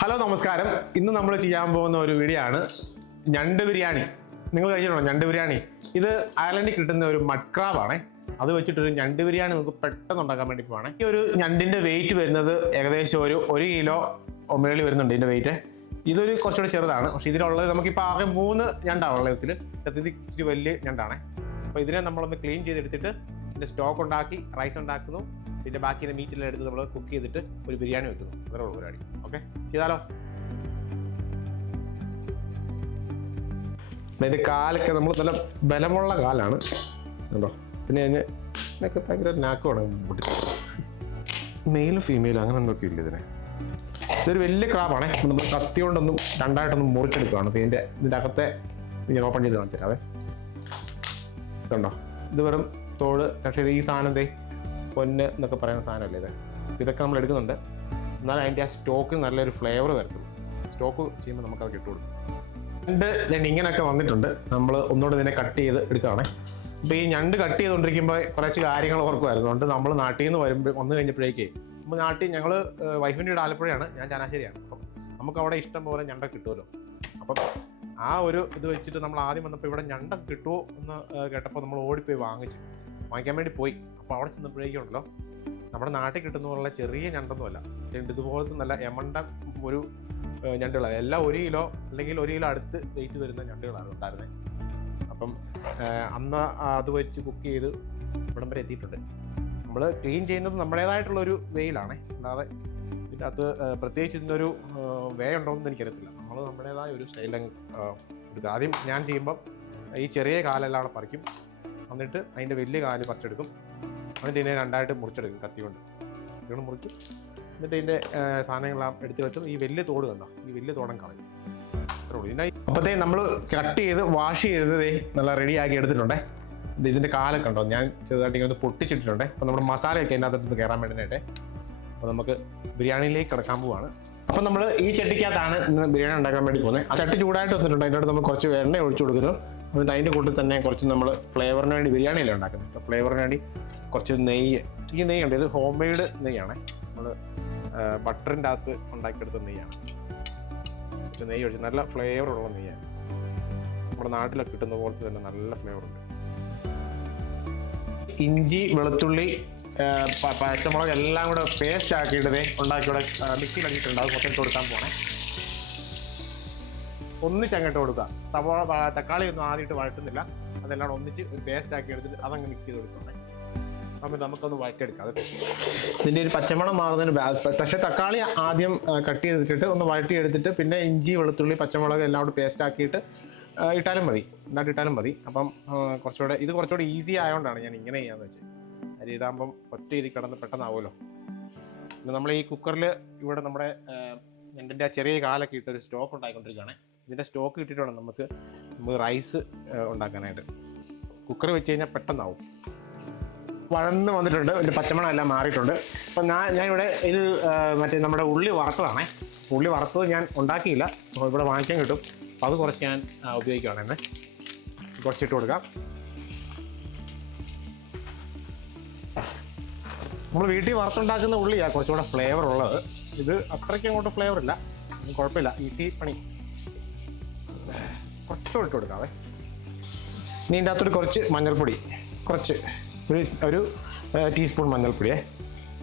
Hello നമസ്കാരം. ഇന്ന് നമ്മൾ ചെയ്യാൻ പോകുന്ന ഒരു വീഡിയോ ആണ് ഞണ്ട് ബിരിയാണി. നിങ്ങൾ കഴിച്ചിട്ടുണ്ടോ ഞണ്ട് ബിരിയാണി? ഇത് അയർലൻഡിൽ കിട്ടുന്ന ഒരു മഡ് ക്രാബ് ആണ്. അത് വെച്ചിട്ടൊരു ഞണ്ട് ബിരിയാണി നമുക്ക് പെട്ടെന്ന് ഉണ്ടാക്കാൻ വേണ്ടി പോവാണ്. ഈ ഒരു ഞണ്ടിന്റെ വെയിറ്റ് വരുന്നത് ഏകദേശം ഒരു കിലോ മേളിൽ വരുന്നുണ്ട് ഇതിന്റെ വെയിറ്റ്. ഇതൊരു കുറച്ചുകൂടി ചെറുതാണ്, പക്ഷെ ഇതിലുള്ളത് നമുക്കിപ്പോൾ ആകെ 3 ഞണ്ടാണുള്ളത്. ഇത് ഇച്ചിരി വലിയ ഞണ്ടാണ്. അപ്പോൾ ഇതിനെ നമ്മളൊന്ന് ക്ലീൻ ചെയ്തെടുത്തിട്ട് ഇതിന്റെ സ്റ്റോക്ക് ഉണ്ടാക്കി റൈസ് ഉണ്ടാക്കുന്നു. പിന്നെ ബാക്കി മീറ്റെല്ലാം എടുത്ത് നമ്മൾ കുക്ക് ചെയ്തിട്ട് ഒരു ബിരിയാണി വെക്കുന്നു. അത്രേ ഉള്ളൂ പരിപാടി. ഓക്കെ, ചെയ്താലോ? അതിൻ്റെ കാലൊക്കെ നമ്മൾ നല്ല ബലമുള്ള കാലാണ് കേട്ടോ. പിന്നെ ഇതിനൊക്കെ ഭയങ്കര നാക്കുമാണ്. മെയിലും ഫീമെയിലും അങ്ങനെ എന്തൊക്കെ ഇല്ല ഇതിനെ. ഇതൊരു വലിയ ക്രാബാണേ. നമ്മൾ കത്തി കൊണ്ടൊന്നും രണ്ടായിട്ടൊന്നും മുറിച്ചെടുക്കുകയാണ്. ഇതിൻ്റെ അകത്തെ ഞാൻ ഓപ്പൺ ചെയ്ത് കാണിച്ചിട്ടാവേ. കണ്ടോ, ഇത് വെറും തോട്. പക്ഷേ ഇത് ഈ സാധനം പൊന്ന് എന്നൊക്കെ പറയുന്ന സാധനമല്ലേ ഇത്. ഇതൊക്കെ നമ്മൾ എടുക്കുന്നുണ്ട്. എന്നാലും അതിൻ്റെ ആ സ്റ്റോക്കിന് നല്ലൊരു ഫ്ലേവർ വരത്തുള്ളൂ. സ്റ്റോക്ക് ചെയ്യുമ്പോൾ നമുക്കത് കിട്ടുകൊടുക്കും. ഞണ്ട് ഇങ്ങനെയൊക്കെ വന്നിട്ടുണ്ട്. നമ്മൾ ഒന്നുകൂടെ ഇതിനെ കട്ട് ചെയ്ത് എടുക്കുകയാണേ. അപ്പോൾ ഈ ഞണ്ട് കട്ട് ചെയ്തുകൊണ്ടിരിക്കുമ്പോൾ കുറച്ച് കാര്യങ്ങൾ ഓർക്കുമായിരുന്നു. അതുകൊണ്ട് നമ്മൾ നാട്ടിൽ നിന്ന് വന്നു കഴിഞ്ഞപ്പോഴേക്കേ നമ്മൾ ഞങ്ങൾ വൈഫിൻ്റെ വീട് ആലപ്പുഴയാണ്, ഞാൻ ചങ്ങനാശ്ശേരിയാണ്. അപ്പം നമുക്ക് അവിടെ ഇഷ്ടം പോലെ ഞണ്ടൊക്കെ കിട്ടുമല്ലോ. അപ്പം ആ ഒരു ഇത് വെച്ചിട്ട് നമ്മൾ ആദ്യം വന്നപ്പോൾ ഇവിടെ ഞണ്ടൊക്കെ കിട്ടുമോ എന്ന് കേട്ടപ്പോൾ നമ്മൾ ഓടിപ്പോയി വാങ്ങിക്കാൻ വേണ്ടി പോയി. അപ്പോൾ അവിടെ ചെന്നപ്പോഴേക്കും ഉണ്ടല്ലോ, നമ്മുടെ നാട്ടിൽ കിട്ടുന്ന പോലുള്ള ചെറിയ ഞണ്ടൊന്നുമല്ല. ഇതുപോലത്തെ നല്ല എമണ്ടൻ ഒരു ഞണ്ടുകളാണ്. എല്ലാം 1 കിലോ അല്ലെങ്കിൽ 1 കിലോ അടുത്ത് വെയിറ്റ് വരുന്ന ഞണ്ടുകളാണ് ഉണ്ടായിരുന്നത്. അപ്പം അന്ന് അത് വെച്ച് കുക്ക് ചെയ്ത് ഇവിടം വരെ എത്തിയിട്ടുണ്ട്. നമ്മൾ ക്ലീൻ ചെയ്യുന്നത് നമ്മുടേതായിട്ടുള്ളൊരു വേയിലാണ്, അല്ലാതെ ഇതിൻ്റെ അകത്ത് പ്രത്യേകിച്ച് ഇതിനൊരു വേ ഉണ്ടോയെന്ന് എനിക്കറിയത്തില്ല. നമ്മൾ നമ്മുടേതായ ഒരു സ്റ്റൈൽ എടുക്കുക. ആദ്യം ഞാൻ ചെയ്യുമ്പം ഈ ചെറിയ കാലെല്ലാം അവിടെ പറിക്കും. എന്നിട്ട് അതിൻ്റെ വലിയ കാല് പറിച്ചെടുക്കും. എന്നിട്ട് ഇതിനെ രണ്ടായിട്ട് മുറിച്ചെടുക്കും കത്തി കൊണ്ട്. ഇതുകൊണ്ട് മുറിക്കും. എന്നിട്ട് ഇതിൻ്റെ സാധനങ്ങളെല്ലാം എടുത്ത് വെച്ചും ഈ വലിയ തോട് കണ്ടോ, ഈ വലിയ തോടം കളയും. അത്രേ ഉള്ളൂ. ഇതിനായി അപ്പോഴത്തേ നമ്മൾ കട്ട് ചെയ്ത് വാഷ് ചെയ്ത് നല്ല റെഡിയാക്കി എടുത്തിട്ടുണ്ടേ. ഇതിൻ്റെ കാലൊക്കെ ഉണ്ടോ, ഞാൻ ചെറുതായിട്ട് ഇങ്ങനെ പൊട്ടിച്ചിട്ടിട്ടുണ്ടേ. അപ്പോൾ നമ്മുടെ മസാലയൊക്കെ അതിൻ്റെ അകത്ത് കയറാൻ വേണ്ടിയിട്ടേ. അപ്പോൾ നമുക്ക് ബിരിയാണിയിലേക്ക് കിടക്കാൻ പോവാണ്. അപ്പം നമ്മൾ ഈ ചട്ടിക്കകത്താണ് ഇന്ന് ബിരിയാണി ഉണ്ടാക്കാൻ വേണ്ടി പോകുന്നത്. ആ ചട്ടി ചൂടായിട്ട് വന്നിട്ടുണ്ട്. അതിൻ്റെ അടുത്ത് നമ്മൾ കുറച്ച് എണ്ണ ഒഴിച്ചു കൊടുക്കുന്നു. എന്നിട്ട് അതിൻ്റെ കൂട്ടിൽ തന്നെ കുറച്ച് നമ്മൾ ഫ്ലേവറിന് വേണ്ടി ബിരിയാണിയല്ലേ ഉണ്ടാക്കുന്നത്. അപ്പോൾ ഫ്ലേവറിന് വേണ്ടി കുറച്ച് നെയ്യ്. ഈ നെയ്യുണ്ട്, ഇത് ഹോം മെയ്ഡ് നെയ്യാണ്. നമ്മൾ ബട്ടറിൻ്റെ അകത്ത് ഉണ്ടാക്കിയെടുത്ത നെയ്യാണ്. കുറച്ച് നെയ്യ് ഒഴിച്ച് നല്ല ഫ്ലേവറുള്ള നെയ്യാണ്. നമ്മുടെ നാട്ടിലൊക്കെ കിട്ടുന്ന പോലത്തെ തന്നെ നല്ല ഫ്ലേവറുണ്ട്. ഇഞ്ചി, വെളുത്തുള്ളി, പച്ചമുളക് എല്ലാം കൂടെ പേസ്റ്റ് ആക്കിയിട്ട് ഉണ്ടാക്കിയുടെ മിക്സിയിലാക്കിയിട്ടുണ്ട്. അത് മൊത്തം ഇട്ട് കൊടുക്കാൻ പോണേ. ഒന്നിച്ചങ്ങോട്ട് കൊടുക്കുക. സവോള, തക്കാളി ഒന്നും ആദ്യമായിട്ട് വഴറ്റുന്നില്ല. അതെല്ലാം ഒന്നിച്ച് പേസ്റ്റ് ആക്കി എടുത്തിട്ട് അതങ്ങ് മിക്സ് ചെയ്ത് കൊടുക്കണേ. അപ്പോൾ നമുക്കൊന്ന് വഴറ്റിയെടുക്കാം. അത് ഇതിൻ്റെ ഒരു പച്ചമണം മാറുന്നതിന് പക്ഷേ തക്കാളി ആദ്യം കട്ട് ചെയ്തിട്ട് ഒന്ന് വഴറ്റിയെടുത്തിട്ട് പിന്നെ ഇഞ്ചി, വെളുത്തുള്ളി, പച്ചമുളക് എല്ലാം കൂടെ പേസ്റ്റ് ആക്കിയിട്ട് ഇട്ടാലും മതി. അപ്പം കുറച്ചുകൂടെ ഈസി ആയതുകൊണ്ടാണ് ഞാൻ ഇങ്ങനെ ചെയ്യാന്ന് വെച്ചത്. അരി ഇതാകുമ്പം ഒറ്റ രീതി കിടന്ന് പെട്ടെന്നാവുമല്ലോ. പിന്നെ നമ്മൾ ഈ കുക്കറിൽ ഇവിടെ നമ്മുടെ ഞണ്ടിൻ്റെ ആ ചെറിയ കാലൊക്കെ ഇട്ടൊരു സ്റ്റോക്ക് ഉണ്ടാക്കിക്കൊണ്ടിരിക്കുകയാണ്. ഇതിൻ്റെ സ്റ്റോക്ക് കിട്ടിയിട്ട് വേണം നമുക്ക് റൈസ് ഉണ്ടാക്കാനായിട്ട്. കുക്കർ വെച്ച് കഴിഞ്ഞാൽ പെട്ടെന്നാവും. വഴന്ന് വന്നിട്ടുണ്ട്, ഇതിൻ്റെ പച്ചമണം എല്ലാം മാറിയിട്ടുണ്ട്. അപ്പം ഞാൻ ഇവിടെ ഇത് മറ്റേ നമ്മുടെ ഉള്ളി വറുത്തതാണേ. ഉള്ളി വറുത്തത് ഞാൻ ഉണ്ടാക്കിയില്ല, ഇവിടെ വാങ്ങിക്കാൻ കിട്ടും. അപ്പോൾ അത് കുറച്ച് ഞാൻ ഉപയോഗിക്കുകയാണ്. കുറച്ചിട്ട് കൊടുക്കാം. നമ്മൾ വീട്ടിൽ വറുത്തുണ്ടാക്കുന്ന ഉള്ളിയാണ് കുറച്ചുകൂടെ ഫ്ലേവർ ഉള്ളത്. ഇത് അത്രയ്ക്ക് അങ്ങോട്ട് ഫ്ലേവർ ഇല്ല, കുഴപ്പമില്ല, ഈസി പണി. കുറച്ചുകൂടെ ഇട്ട് കൊടുക്കാവേ. ഇനി ഇതിൻ്റെ അകത്തോട്ട് കുറച്ച് മഞ്ഞൾപ്പൊടി, ഒരു ടീസ്പൂൺ മഞ്ഞൾപ്പൊടിയേ.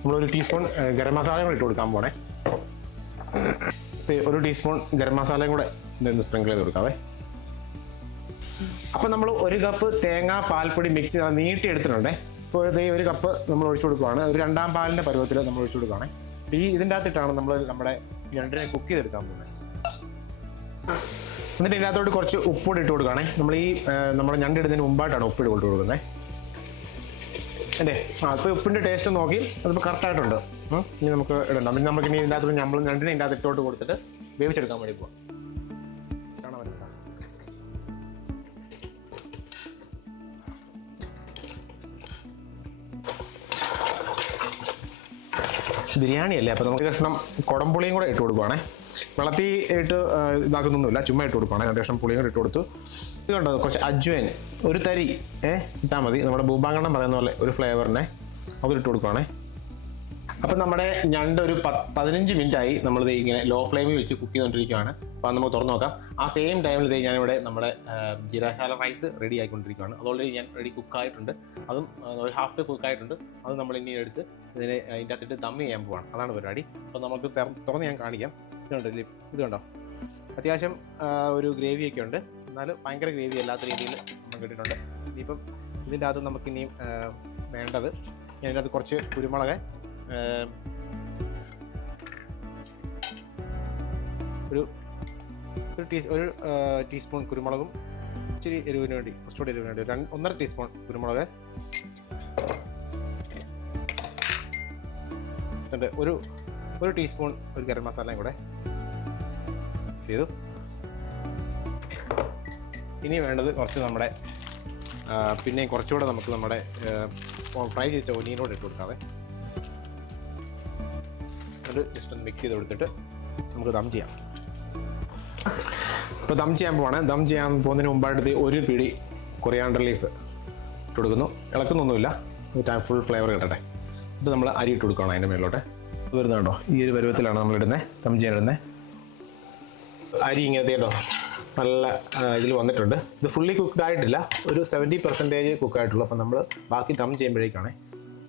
നമ്മളൊരു ടീസ്പൂൺ ഗരം മസാലയും കൂടെ ഇട്ട് കൊടുക്കാൻ പോണേ. ഒരു ടീസ്പൂൺ ഗരം മസാലയും കൂടെ ഇതൊന്ന് സ്പ്രിങ്കിൾ ചെയ്ത് കൊടുക്കാവേ. അപ്പം നമ്മൾ 1 കപ്പ് തേങ്ങ പാൽപ്പൊടി മിക്സ് ചെയ്ത് നീട്ടി എടുത്തിട്ടുണ്ടേ. ഇപ്പോൾ ഒരു കപ്പ് നമ്മൾ ഒഴിച്ചു കൊടുക്കുകയാണ്. ഒരു 2ാം പാലിൻ്റെ പരുവത്തിൽ നമ്മൾ ഒഴിച്ചു കൊടുക്കുകയാണ്. ഇതിൻ്റെ അകത്തിട്ടാണ് നമ്മുടെ ഞണ്ടിനെ കുക്ക് ചെയ്തെടുക്കാൻ പോകുന്നത്. എന്നിട്ട് ഇതിനകത്തോട്ട് കുറച്ച് ഉപ്പൊടി ഇട്ട് കൊടുക്കുകയാണേ. നമ്മുടെ ഞണ്ടിടുന്നതിന് മുമ്പായിട്ടാണ് ഉപ്പിട്ട് കൊടുക്കുന്നത്. അപ്പോൾ ഉപ്പിൻ്റെ ടേസ്റ്റ് നോക്കി അതിപ്പോൾ കറക്റ്റായിട്ടുണ്ട്. ഇനി നമുക്ക് ഇടണ്ട. പിന്നെ നമുക്ക് ഇനി ഇതിൻ്റെ അകത്തോട്ട് നമ്മൾ ഞണ്ടിനെ ഇതിൻ്റെ അകത്ത് ഇട്ടോട്ട് കൊടുത്തിട്ട് വേവിച്ചെടുക്കാൻ വേണ്ടി പോവാം. കാണാൻ പറ്റില്ല. ബിരിയാണി അല്ലേ, അപ്പോൾ നമുക്ക് കഷ്ണം കുടംപുളിയും കൂടെ ഇട്ട് കൊടുക്കുവാണേ. വെള്ളത്തിൽ ഇട്ട് ഇതാക്കുന്നൊന്നുമില്ല, ചുമ്മാ ഇട്ട് കൊടുക്കുവാണേ. 2 കഷ്ണം പുളിയും കൂടെ ഇട്ട് കൊടുത്തു. ഇത് കണ്ടോ, കുറച്ച് അജ്വൈൻ ഒരു തരി ഇട്ടാൽ മതി. നമ്മുടെ ഭൂഭാഗണ്ണം പറയുന്ന പോലെ ഒരു ഫ്ലേവറിനെ അതിലിട്ട് കൊടുക്കുവാണേ. അപ്പം നമ്മുടെ ഞണ്ട് ഒരു 15 മിനിറ്റായി നമ്മളിത് ഇങ്ങനെ ലോ ഫ്ലെയിമിൽ വെച്ച് കുക്ക് ചെയ്തുകൊണ്ടിരിക്കുകയാണ്. അപ്പോൾ നമുക്ക് തുറന്ന് നോക്കാം. ആ സെയിം ടൈമിൽ ഇത് ഞാനിവിടെ നമ്മുടെ ജീരകശാല റൈസ് റെഡി ആയിക്കൊണ്ടിരിക്കുകയാണ്. അതുകൊണ്ട് ഞാൻ റെഡി കുക്കായിട്ടുണ്ട്. അതും ഒരു ഹാഫ് കുക്കായിട്ടുണ്ട്. അത് നമ്മൾ ഇനി എടുത്ത് ഇതിനെ അതിൻ്റെ അകത്തിട്ട് ദം ചെയ്യാൻ പോവാണ്. അതാണ് പരിപാടി. അപ്പോൾ നമുക്ക് തുറന്ന് ഞാൻ കാണിക്കാം. ഇത് കണ്ടോ, അത്യാവശ്യം ഒരു ഗ്രേവിയൊക്കെ ഉണ്ട്. എന്നാലും ഭയങ്കര ഗ്രേവി അല്ലാത്ത രീതിയിൽ നമുക്ക് കിട്ടിയിട്ടുണ്ട്. ഇനിയിപ്പം ഇതിൻ്റെ അകത്ത് നമുക്കിനിയും വേണ്ടത്, ഞാൻ ഇതിനകത്ത് കുറച്ച് കുരുമുളക്, ഒരു ടീസ്പൂൺ കുരുമുളകും ഇച്ചിരി എരിവിന് വേണ്ടി, കുറച്ചുകൂടി എരിവിന് വേണ്ടി 1.5 ടീസ്പൂൺ കുരുമുളക്, ഒരു ടീസ്പൂൺ ഒരു ഗരം മസാലയും കൂടെ മിക്സ് ചെയ്തു. ഇനി വേണ്ടത് കുറച്ച് നമ്മുടെ പിന്നെയും കുറച്ചുകൂടെ നമുക്ക് നമ്മുടെ ഫ്രൈ ചെയ്ത ഒനിയനോട് ഇട്ട് കൊടുക്കാവേ. അത് ജസ്റ്റ് ഒന്ന് മിക്സ് ചെയ്ത് കൊടുത്തിട്ട് നമുക്ക് ദം ചെയ്യാം. ഇപ്പോൾ ദം ചെയ്യാൻ പോവാണ്. ദം ചെയ്യാൻ പോകുന്നതിന് മുമ്പായിട്ട് ഒരു പിടി കൊറിയാണ്ടർ ലീഫ് ഇട്ട് കൊടുക്കുന്നു. ഇളക്കുന്നൊന്നുമില്ല, ഫുൾ ഫ്ലേവർ കിട്ടട്ടെ. ഇത് നമ്മൾ അരി ഇട്ട് കൊടുക്കണം അതിൻ്റെ മേലോട്ടെ. ഇത് വരുന്നുണ്ടോ, ഈ ഒരു പരുവത്തിലാണ് നമ്മളിടുന്നത്, ദം ചെയ്യാനിടുന്നത്. അരി ഇങ്ങനത്തെ കേട്ടോ നല്ല ഇതിൽ വന്നിട്ടുണ്ട്. ഇത് ഫുള്ളി കുക്ക്ഡ് ആയിട്ടില്ല, ഒരു 70% കുക്കായിട്ടുള്ളൂ. അപ്പം നമ്മൾ ബാക്കി ദം ചെയ്യുമ്പോഴേക്കാണ്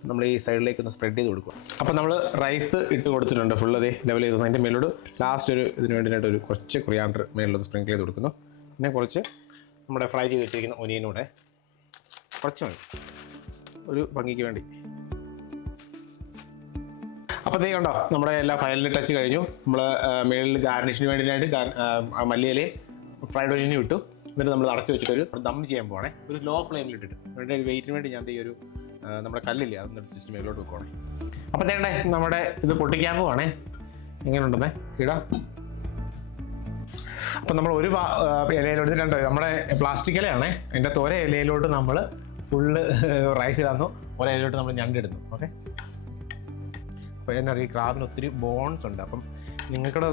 നമ്മൾ ഈ സൈഡിലേക്ക് ഒന്ന് സ്പ്രെഡ് ചെയ്ത് കൊടുക്കുക. അപ്പോൾ നമ്മൾ റൈസ് ഇട്ട് കൊടുത്തിട്ടുണ്ട്, ഫുൾ അതേ ലെവൽ ചെയ്ത്. അതിൻ്റെ മേലോട്ട് ലാസ്റ്റ് ഇതിന് വേണ്ടിയിട്ട് ഒരു കുറച്ച് കൊറിയാണ്ടർ മേലോട്ട് സ്പ്രിങ്കിൾ ചെയ്ത് കൊടുക്കുന്നു. പിന്നെ കുറച്ച് നമ്മുടെ ഫ്രൈ ചെയ്ത് വെച്ചിരിക്കുന്ന ഒനിയനൂടെ കുറച്ച് മതി, ഒരു ഭംഗിക്ക് വേണ്ടി. അപ്പോൾ അതേ കണ്ടോ, നമ്മുടെ എല്ലാ ഫൈനൽ ടച്ച് കഴിഞ്ഞു. നമ്മൾ മേളിൽ ഗാർണിഷിന് വേണ്ടിയിട്ട് മല്ലിയിലയും ഫ്രൈഡ് ഒനിയനും ഇട്ടു. എന്നിട്ട് നമ്മൾ അടച്ചു വെച്ചിട്ടൊരു ദം ചെയ്യാൻ പോകണേ, ഒരു ലോ ഫ്ലെയിമിൽ ഇട്ടിട്ട്. അതിൻ്റെ ഒരു വെയിറ്റിന് വേണ്ടി ഞാൻ ഈ ഒരു നമ്മുടെ കല്ലില്ലേ അതൊന്ന് ജസ്റ്റ് മേലോട്ട് വെക്കുവാണേ. അപ്പോൾ തേണ്ടേ നമ്മുടെ ഇത് പൊട്ടിക്കാൻ പോവാണേ. എങ്ങനെയുണ്ടെന്നേ ഇടാം. അപ്പം നമ്മൾ ഒരു ഇലയിലോട്ട് രണ്ടോ നമ്മുടെ പ്ലാസ്റ്റിക് ഇലയാണേ, അതിൻ്റെ ഒരേ ഇലയിലോട്ട് നമ്മൾ ഫുള്ള് റൈസ് ഇടാന്നു, ഒരേ ഇലയിലോട്ട് നമ്മൾ ഞണ്ടിടുന്നു. ഓക്കെ, അപ്പോൾ എന്നറിയാം ഈ ക്രാബിന് ഒത്തിരി ബോൺസ് ഉണ്ട്. അപ്പം നിങ്ങൾക്കുടെ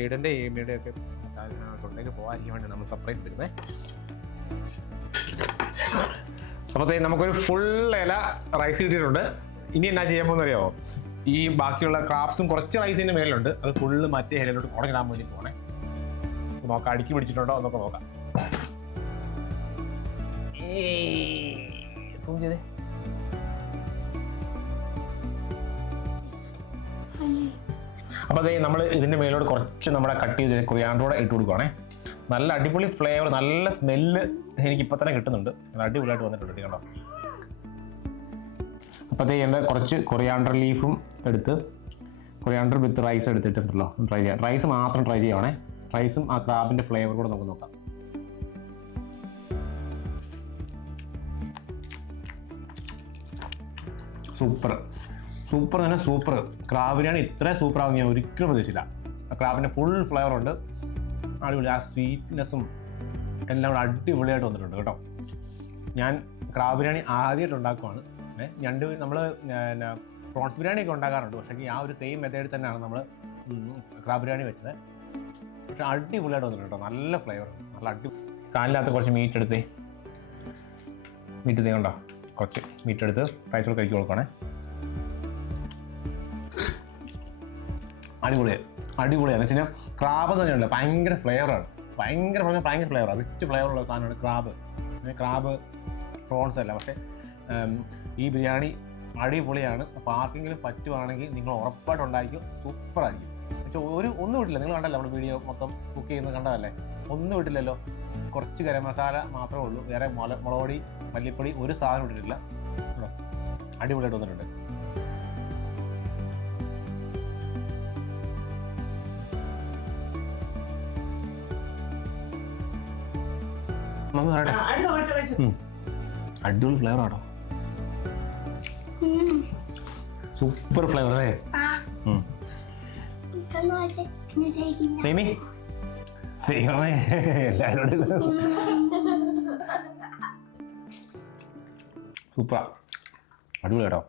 ഏടൻ്റെ ഏമിയുടെ ഒക്കെ തൊണ്ടയിൽ പോകാതിരിക്കാൻ വേണ്ടി നമ്മൾ സെപ്പറേറ്റ് ഇടുന്നത്. അപ്പോഴത്തേക്ക് നമുക്കൊരു ഫുൾ ഇല റൈസ് കിട്ടിയിട്ടുണ്ട്. ഇനി എന്നാ ചെയ്യാൻ പോകുന്ന അറിയാമോ, ഈ ബാക്കിയുള്ള ക്രാബ്സും കുറച്ച് റൈസിൻ്റെ മേലുണ്ട്, അത് ഫുള്ള് മറ്റേ ഇലയിലോട്ട് ഉടങ്ങിടാൻ വേണ്ടി പോകണേ. നോക്കാം അടുക്കി പിടിച്ചിട്ടുണ്ടോ എന്നൊക്കെ നോക്കാം. സൂം ചെയ്തേ. അപ്പോൾ അതേ നമ്മൾ ഇതിൻ്റെ മേലോട്ട് കുറച്ച് നമ്മുടെ കട്ട് ചെയ്ത് കൊറിയാണ്ടർ ഇട്ട് കൊടുക്കുവാണേ. നല്ല അടിപൊളി ഫ്ലേവർ, നല്ല സ്മെല്ല് എനിക്കിപ്പോൾ തന്നെ കിട്ടുന്നുണ്ട്. നല്ല അടിപൊളിയായിട്ട് വന്നിട്ടുണ്ട് കേട്ടോ. അപ്പോഴത്തേക്ക് എൻ്റെ കുറച്ച് കൊറിയാണ്ടർ ലീഫും എടുത്ത്, കൊറിയാണ്ടർ വിത്ത് റൈസ് എടുത്തിട്ടുണ്ടല്ലോ, ട്രൈ ചെയ്യാം. റൈസ് മാത്രം ട്രൈ ചെയ്യുവാണേ. റൈസും ആ ക്രാബിൻ്റെ ഫ്ലേവർ കൂടെ നമുക്ക് നോക്കാം. സൂപ്പർ സൂപ്പർ തന്നെ സൂപ്പർ. ക്രാബ് ബിരിയാണി ഇത്രയും സൂപ്പറാകും ഞാൻ ഒരിക്കലും പ്രതീക്ഷിച്ചില്ല. ആ ക്രാബിൻ്റെ ഫുൾ ഫ്ലേവർ ഉണ്ട്, അടിപൊളി. ആ സ്വീറ്റ്നെസ്സും എല്ലാം കൂടെ അടിപൊളിയായിട്ട് വന്നിട്ടുണ്ട് കേട്ടോ. ഞാൻ ക്രാബ് ബിരിയാണി ആദ്യമായിട്ട് ഉണ്ടാക്കുവാണ്. ഞണ്ട് നമ്മൾ പ്രോൺസ് ബിരിയാണി ഒക്കെ ഉണ്ടാക്കാറുണ്ട്, പക്ഷേ ആ ഒരു സെയിം മെത്തേഡിൽ തന്നെയാണ് നമ്മൾ ക്രാബ് ബിരിയാണി വെച്ചത്. പക്ഷെ അടിപൊളിയായിട്ട് വന്നിട്ടുണ്ട് കേട്ടോ, നല്ല ഫ്ലേവർ, നല്ല അടിപൊളി. കാലിനകത്ത് കുറച്ച് മീറ്റ് എടുത്ത് കണ്ടോ, കുറച്ച് മീറ്റ് എടുത്ത് റൈസ് കൂടെ കഴിച്ചു കൊടുക്കണേ. അടിപൊളിയാണ് വെച്ച് കഴിഞ്ഞാൽ ക്രാബ് തന്നെയുണ്ട്, ഭയങ്കര ഫ്ലേവറാണ്, ഭയങ്കര ഫ്ലേവറാണ്, റിച്ച് ഫ്ലേവറുള്ള സാധനമാണ് ക്രാബ്. ക്രാബ് പ്രോൺസ് അല്ല, പക്ഷേ ഈ ബിരിയാണി അടിപൊളിയാണ്. അപ്പോൾ ആർക്കെങ്കിലും പറ്റുവാണെങ്കിൽ നിങ്ങൾ ഉറപ്പായിട്ട് ഉണ്ടായിരിക്കും, സൂപ്പറായിരിക്കും. പക്ഷേ ഒന്നും വിട്ടില്ല, നിങ്ങൾ കണ്ടല്ലോ നമ്മുടെ വീഡിയോ മൊത്തം കുക്ക് ചെയ്യുന്നത് കണ്ടതല്ലേ, ഒന്നും വിട്ടില്ലല്ലോ. കുറച്ച് ഗരം മസാല മാത്രമേ ഉള്ളൂ, വേറെ മുളക് പൊടി മല്ലിപ്പൊടി ഒരു സാധനം ഇട്ടിട്ടില്ല. അടിപൊളിയായിട്ട് വന്നിട്ടുണ്ട്. അടിപൊളി ഫ്ലേവർ ആണോ, സൂപ്പർ ഫ്ലേവർ അല്ലേ. എല്ലാവരോടും സൂപ്പർ, അടിപൊളി കേട്ടോ.